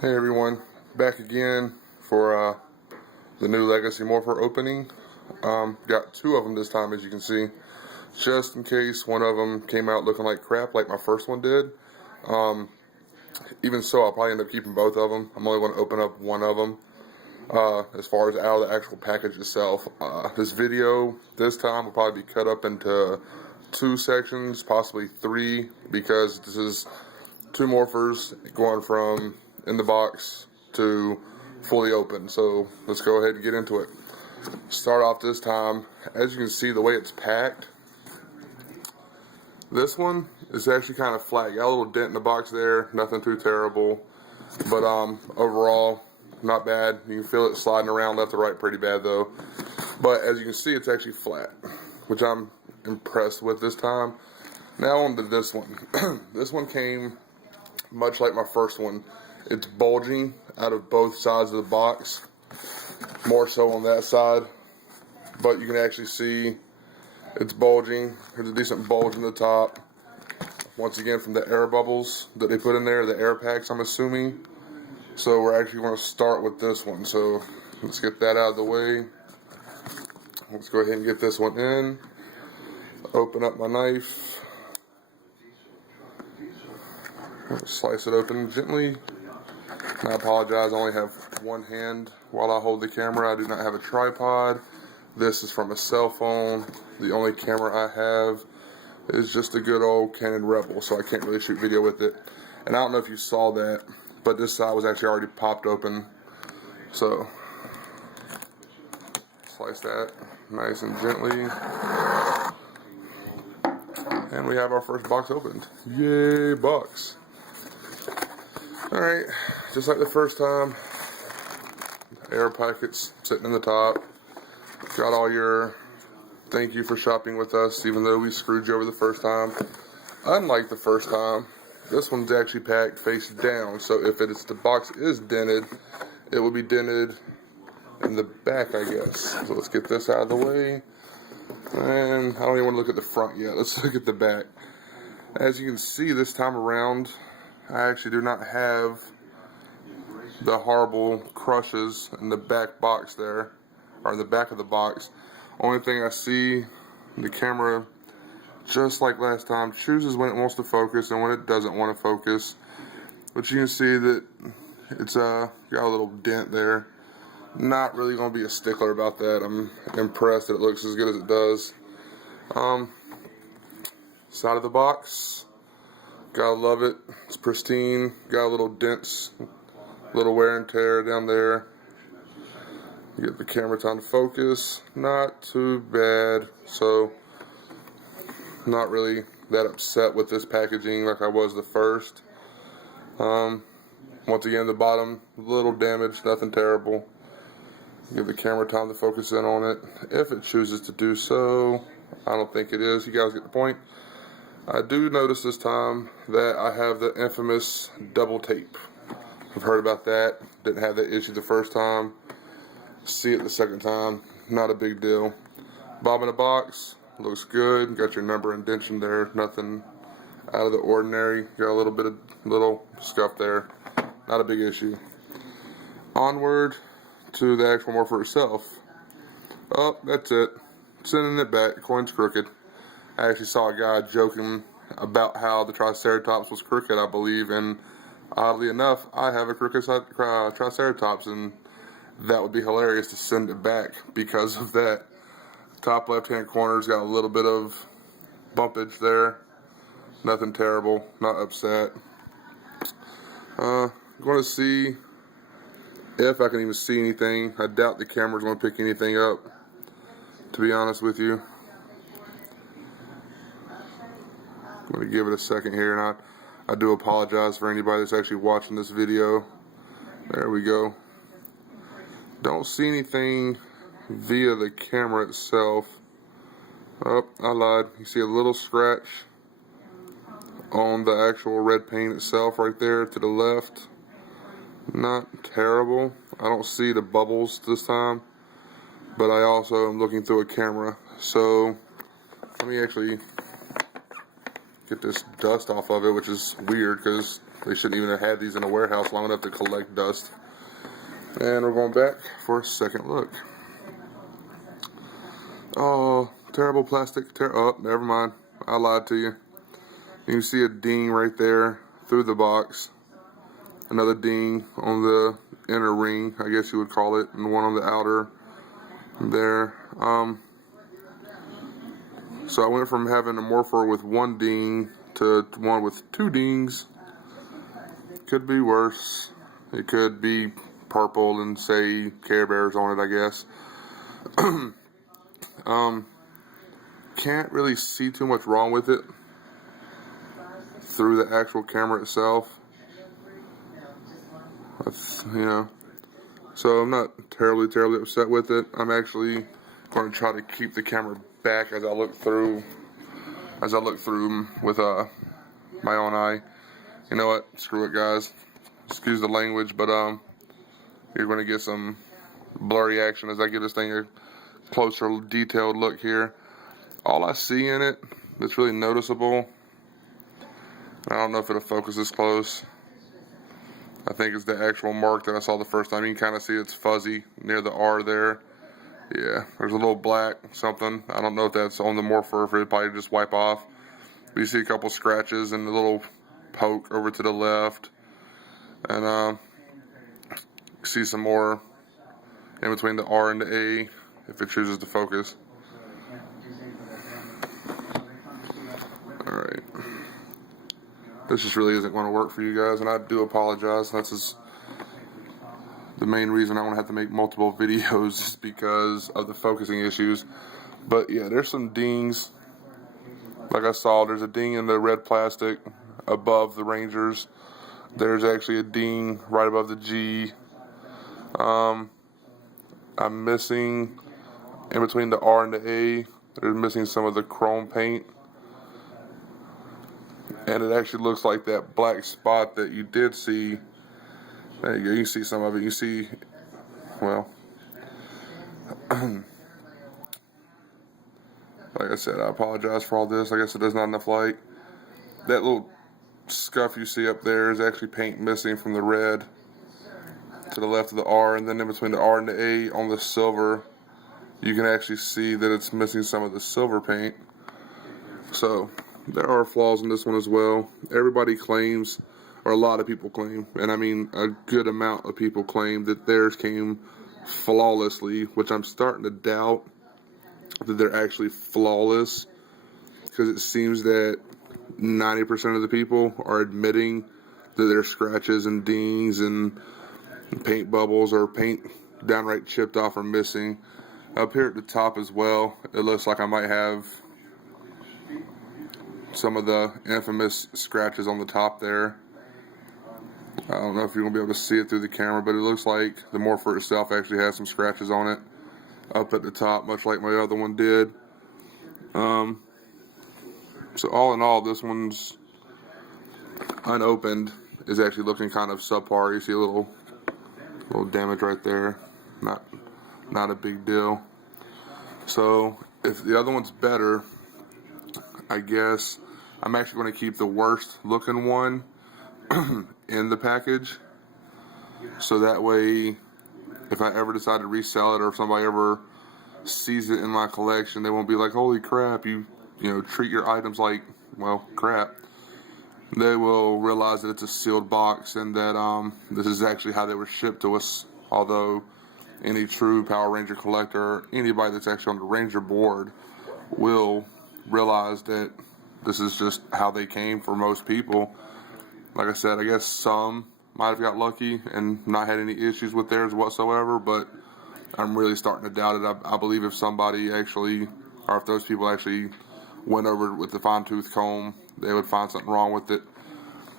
Hey everyone, back again for the new Legacy Morpher opening. Got two of them this time, as you can see, just in case one of them came out looking like crap like my first one did. Even so, I'll probably end up keeping both of them. I'm only going to open up one of them as far as out of the actual package itself. This video this time will probably be cut up into two sections, possibly three, because this is two morphers going from in the box to fully open. So let's go ahead and get into it. Start off this time, as you can see the way it's packed, this one is actually kind of flat. Got a little dent in the box there, nothing too terrible, but overall not bad. You can feel it sliding around left to right pretty bad though, but as you can see it's actually flat, which I'm impressed with this time. Now on to this one. This one came much like my first one. It's bulging out of both sides of the box, more so on that side, but you can actually see it's bulging. There's a decent bulge in the top, once again from the air bubbles that they put in there, the air packs I'm assuming. So we're actually going to start with this one, so let's get that out of the way. Let's go ahead and get this one in. Open up my knife, slice it open gently. I apologize, I only have one hand while I hold the camera. I do not have a tripod. This is from a cell phone. The only camera I have is just a good old Canon Rebel, so I can't really shoot video with it. And I don't know if you saw that, but this side was actually already popped open. So, slice that nice and gently. And we have our first box opened. Yay, box. Alright, just like the first time, air packets sitting in the top. Got all your thank you for shopping with us, even though we screwed you over the first time. Unlike the first time, this one's actually packed face down, so if the box is dented, it will be dented in the back, I guess. So let's get this out of the way. And I don't even want to look at the front yet. Let's look at the back. As you can see, this time around, I actually do not have the horrible crushes in the back box there, or in the back of the box. Only thing I see, the camera, just like last time, chooses when it wants to focus and when it doesn't want to focus. But you can see that it's got a little dent there. Not really going to be a stickler about that. I'm impressed that it looks as good as it does. Side of the box, gotta love it. It's pristine. Got a little dents, little wear and tear down there. Get the camera time to focus. Not too bad. So, not really that upset with this packaging like I was the first. Once again, the bottom, a little damaged, nothing terrible. Give the camera time to focus in on it, if it chooses to do so. I don't think it is. You guys get the point. I do notice this time that I have the infamous double tape. I've heard about that. Didn't have that issue the first time. See it the second time. Not a big deal. Bob in a box. Looks good. Got your number indentation there. Nothing out of the ordinary. Got a little bit of little scuff there. Not a big issue. Onward to the actual morpher itself. Oh, that's it. Sending it back. Coin's crooked. I actually saw a guy joking about how the Triceratops was crooked, I believe, and oddly enough, I have a crooked Triceratops, and that would be hilarious to send it back because of that. Top left-hand corner's got a little bit of bumpage there. Nothing terrible. Not upset. Going to see if I can even see anything. I doubt the camera's going to pick anything up, to be honest with you. I'm going to give it a second here, and I do apologize for anybody that's actually watching this video. There we go. Don't see anything via the camera itself. Oh, I lied. You see a little scratch on the actual red paint itself right there to the left. Not terrible. I don't see the bubbles this time, but I also am looking through a camera. So let me actually get this dust off of it, which is weird because They shouldn't even have had these in a warehouse long enough to collect dust. And we're going back for a second look. Oh, terrible plastic. Oh, never mind. I lied to you. You can see a ding right there through the box. Another ding on the inner ring, I guess you would call it, and one on the outer there. So I went from having a morpher with one ding to one with two dings. Could be worse. It could be purple and say Care Bears on it, I guess. Can't really see too much wrong with it through the actual camera itself. You know, so I'm not terribly upset with it. I'm actually going to try to keep the camera back as I look through with my own eye. You know what? Screw it, guys. Excuse the language, but you're going to get some blurry action as I give this thing a closer, detailed look here. All I see in it that's really noticeable, I don't know if it'll focus this close. I think it's the actual mark that I saw the first time. You can kind of see it's fuzzy near the R there. Yeah, there's a little black something. I don't know if that's on the morpher, if it'd probably just wipe off. But you see a couple scratches and a little poke over to the left. And see some more in between the R and the A if it chooses to focus. Alright. This just really isn't going to work for you guys, and I do apologize. That's just the main reason I want to have to make multiple videos is because of the focusing issues. But yeah, there's some dings. Like I saw, there's a ding in the red plastic above the Rangers. There's actually a ding right above the G. I'm missing in between the R and the A. They're missing some of the chrome paint. And it actually looks like that black spot that you did see. There you go, you can see some of it. You see, well, like I said, I apologize for all this. Like I said, there's not enough light. That little scuff you see up there is actually paint missing from the red to the left of the R, and then in between the R and the A on the silver, you can actually see that it's missing some of the silver paint. So there are flaws in this one as well. Everybody claims, or a lot of people claim, and I mean a good amount of people claim that theirs came flawlessly, which I'm starting to doubt that they're actually flawless, because it seems that 90% of the people are admitting that there's scratches and dings and paint bubbles or paint downright chipped off or missing. Up here at the top as well, it looks like I might have some of the infamous scratches on the top there. I don't know if you're going to be able to see it through the camera, but it looks like the morpher itself actually has some scratches on it up at the top, much like my other one did. So all in all, this one's unopened is actually looking kind of subpar. You see a little damage right there. Not a big deal. So if the other one's better, I guess I'm actually going to keep the worst looking one in the package, so that way if I ever decide to resell it, or if somebody ever sees it in my collection, they won't be like, holy crap, you know, treat your items like, well, crap. They will realize that it's a sealed box and that this is actually how they were shipped to us. Although any true Power Ranger collector, anybody that's actually on the Ranger board, will realize that this is just how they came for most people. Like I said, I guess some might have got lucky and not had any issues with theirs whatsoever, but I'm really starting to doubt it. I believe if somebody actually, or if those people actually went over with the fine-tooth comb, they would find something wrong with it.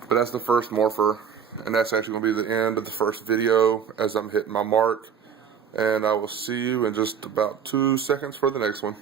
But that's the first morpher, and that's actually going to be the end of the first video as I'm hitting my mark. And I will see you in just about 2 seconds for the next one.